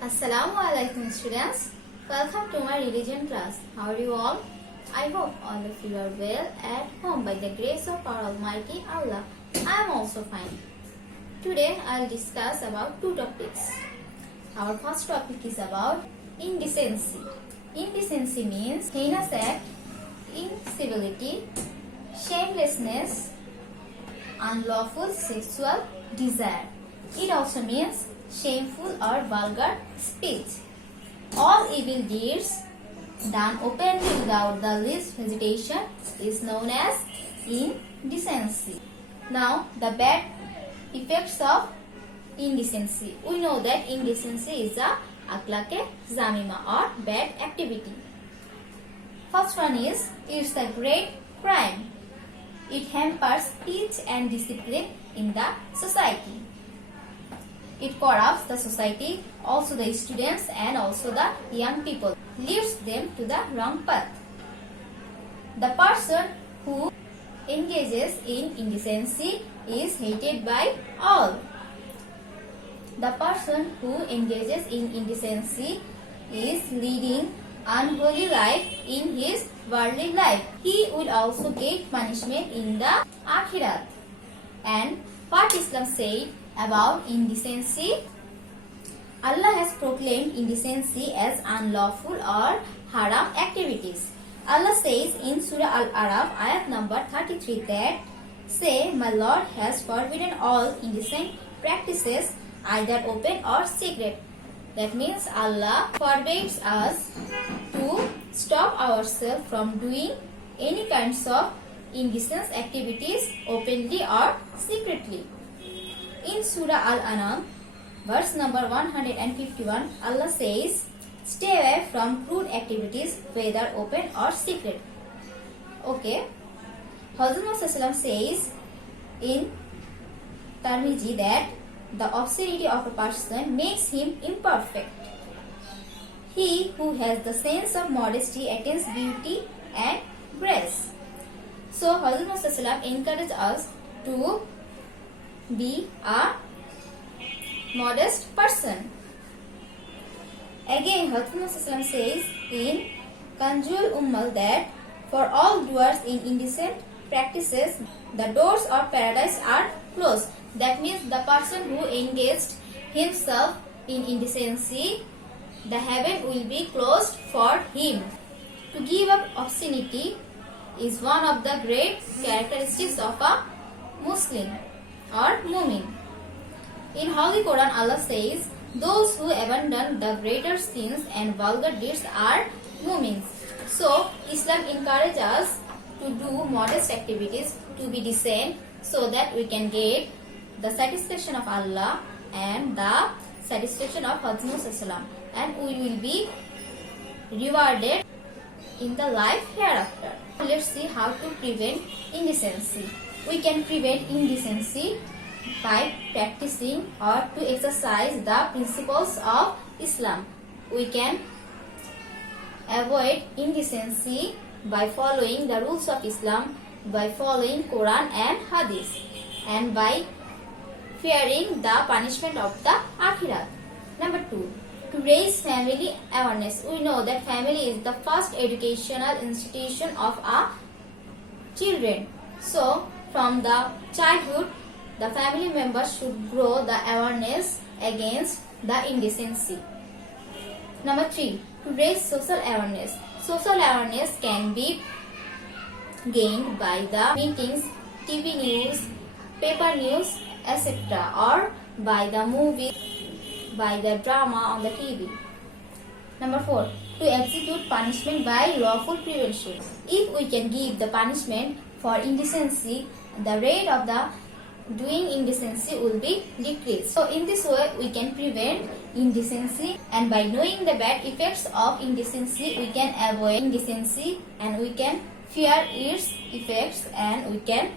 Assalamu alaikum students. Welcome to my religion class. How are you all? I hope all of you are well at home by the grace of our Almighty Allah. I am also fine. Today I will discuss about two topics. Our first topic is about indecency. Indecency means heinous act, incivility, shamelessness, unlawful sexual desire. It also means shameful or vulgar speech. All evil deeds done openly without the least hesitation is known as indecency. Now, the bad effects of indecency. We know that indecency is a akhlaq-e zamima or bad activity. First one is, it's a great crime. It hampers peace and discipline in the society. It corrupts the society, also the students and also the young people, leads them to the wrong path. The person who engages in indecency is hated by all. The person who engages in indecency is leading unholy life in his worldly life. He will also get punishment in the Akhirat. And what Islam said about indecency? Allah has proclaimed indecency as unlawful or haram activities. Allah says in Surah Al-Araf, ayat number 33 that, say, my Lord has forbidden all indecent practices, either open or secret. That means Allah forbids us to stop ourselves from doing any kinds of indecent activities openly or secretly. In Surah Al-An'am, verse number 151, Allah says, stay away from crude activities, whether open or secret. Okay. Hazrat Muhammad says in Tirmidhi that the obscenity of a person makes him imperfect. He who has the sense of modesty attains beauty and grace. So Hazrat Muhammad encourages us to be a modest person. Again, Hazrat Muhammad says in Kanjul Ummal that for all doers in indecent practices, the doors of paradise are closed. That means the person who engaged himself in indecency, the heaven will be closed for him. To give up obscenity is one of the great characteristics of a Muslim or Mu'min. In Holy Quran, Allah says, those who abandon the greater sins and vulgar deeds are Mu'mins. So, Islam encourages us to do modest activities, to be decent, so that we can get the satisfaction of Allah and the satisfaction of Hazrat, and we will be rewarded in the life hereafter. Let's see how to prevent indecency. We can prevent indecency by practicing or to exercise the principles of Islam. We can avoid indecency by following the rules of Islam, by following Quran and Hadith, and by fearing the punishment of the Akhirat. Number 2. To raise family awareness. We know that family is the first educational institution of our children. So, from the childhood, the family members should grow the awareness against the indecency. Number 3. To raise social awareness. Social awareness can be gained by the meetings, TV news, paper news, etc. or by the movie, by the drama on the TV. Number 4. To execute punishment by lawful prevention. If we can give the punishment for indecency, the rate of the doing indecency will be decreased. So in this way we can prevent indecency, and by knowing the bad effects of indecency we can avoid indecency and we can fear its effects, and we can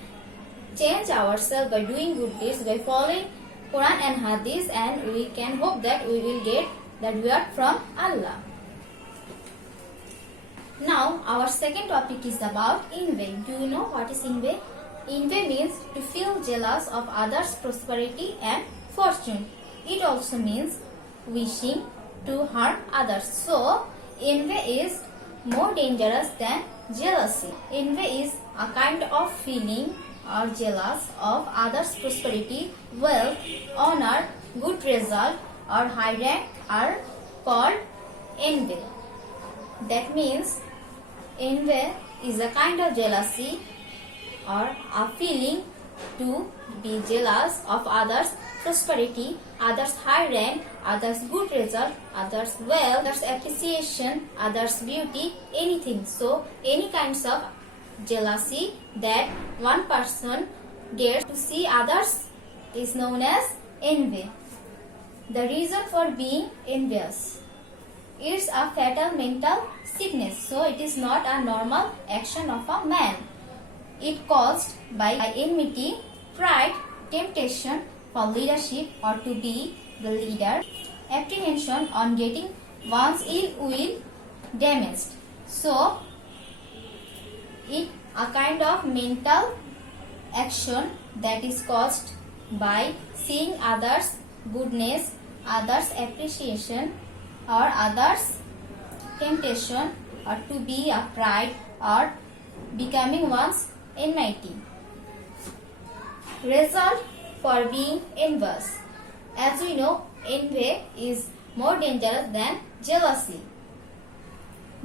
change ourselves by doing good deeds, by following Quran and Hadith, and we can hope that we will get the reward from Allah. Now our second topic is about envy. Do you know what is envy? Envy means to feel jealous of others' prosperity and fortune. It also means wishing to harm others. So, envy is more dangerous than jealousy. Envy is a kind of feeling or jealous of others' prosperity, wealth, honor, good result, or high rank are called envy. That means envy is a kind of jealousy or a feeling to be jealous of others' prosperity, others' high rank, others' good result, others' wealth, others' appreciation, others' beauty, anything. So, any kinds of jealousy that one person dares to see others is known as envy. The reason for being envious. It's a fatal mental sickness, so it is not a normal action of a man. It caused by enmity, pride, temptation for leadership or to be the leader, apprehension on getting one's ill will damaged. So, it a kind of mental action that is caused by seeing others' goodness, others' appreciation, or others' temptation, or to be a pride, or becoming one's enmity. Result for being envious. As we know, envy is more dangerous than jealousy.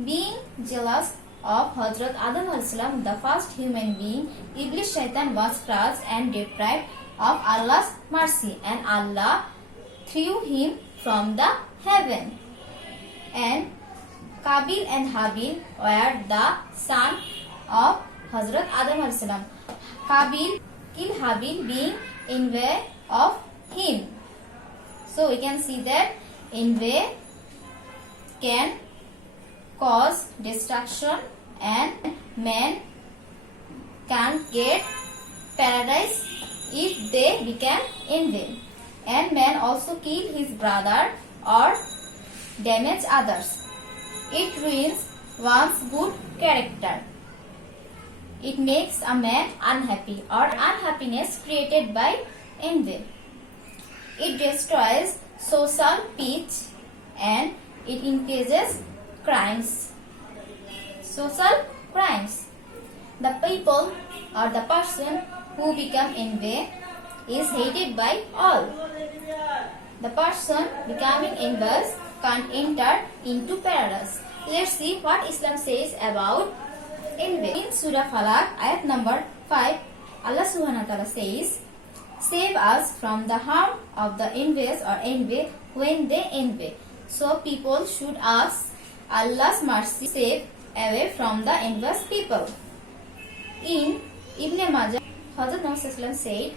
Being jealous of Hazrat Adam al-Salam, the first human being, Iblis Shaitan was crushed and deprived of Allah's mercy, and Allah threw him from the heaven. And Qabil and Habil were the son of Hazrat Adam al-Salam. Qabil killed Habil being envy of him. So we can see that envy can cause destruction and man can't get paradise if they become envy. And man also kill his brother or damage others. It ruins one's good character. It makes a man unhappy or unhappiness created by envy. It destroys social peace and it increases crimes. Social crimes. The people or the person who become envy is hated by all. The person becoming envious can't enter into paradise. Let's see what Islam says about envy. In Surah Falaq, ayat number 5, Allah subhanahu wa ta'ala says, "Save us from the harm of the envious or envy when they envy." So people should ask Allah's mercy to save away from the envious people. In Ibn Majah, Hazrat Muhammad said,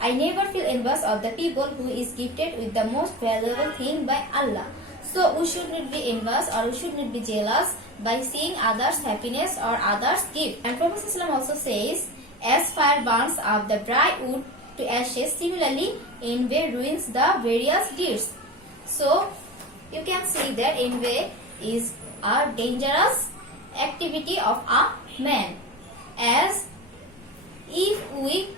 "I never feel envious of the people who is gifted with the most valuable thing by Allah." So we should not be envious or we should not be jealous by seeing others' happiness or others' gift. And Prophet ﷺ also says, "As fire burns up the dry wood to ashes, similarly envy ruins the various deeds." So you can see that envy is a dangerous activity of a man. As if we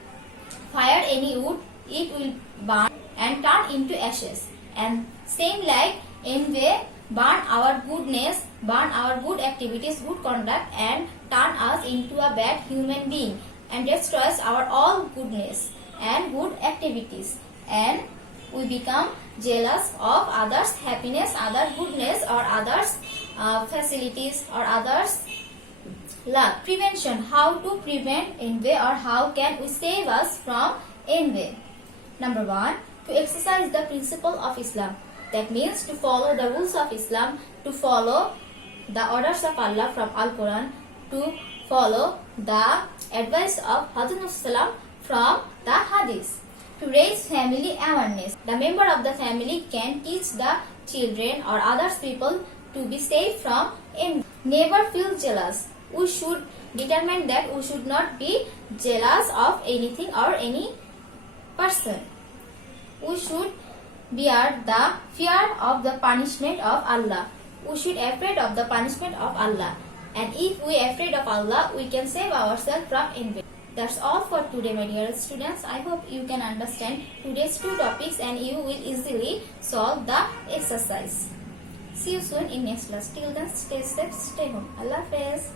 fire any wood, it will burn and turn into ashes. And same like envy burn our goodness, burn our good activities, good conduct, and turn us into a bad human being and destroys our all goodness and good activities. And we become jealous of others' happiness, other goodness, or others' facilities, or others' love. Prevention. How to prevent envy or how can we save us from envy? Number 1, to exercise the principle of Islam. That means to follow the rules of Islam, to follow the orders of Allah from Al-Quran, to follow the advice of Hazrat Muhammad from the Hadith. To raise family awareness. The member of the family can teach the children or other people to be safe from envy. Never feel jealous. We should determine that we should not be jealous of anything or any person. We should bear the fear of the punishment of Allah. We should afraid of the punishment of Allah. And if we afraid of Allah, we can save ourselves from envy. That's all for today, my dear students. I hope you can understand today's 2 topics and you will easily solve the exercise. See you soon in next class. Till then, stay safe, stay home. Allah Hafiz.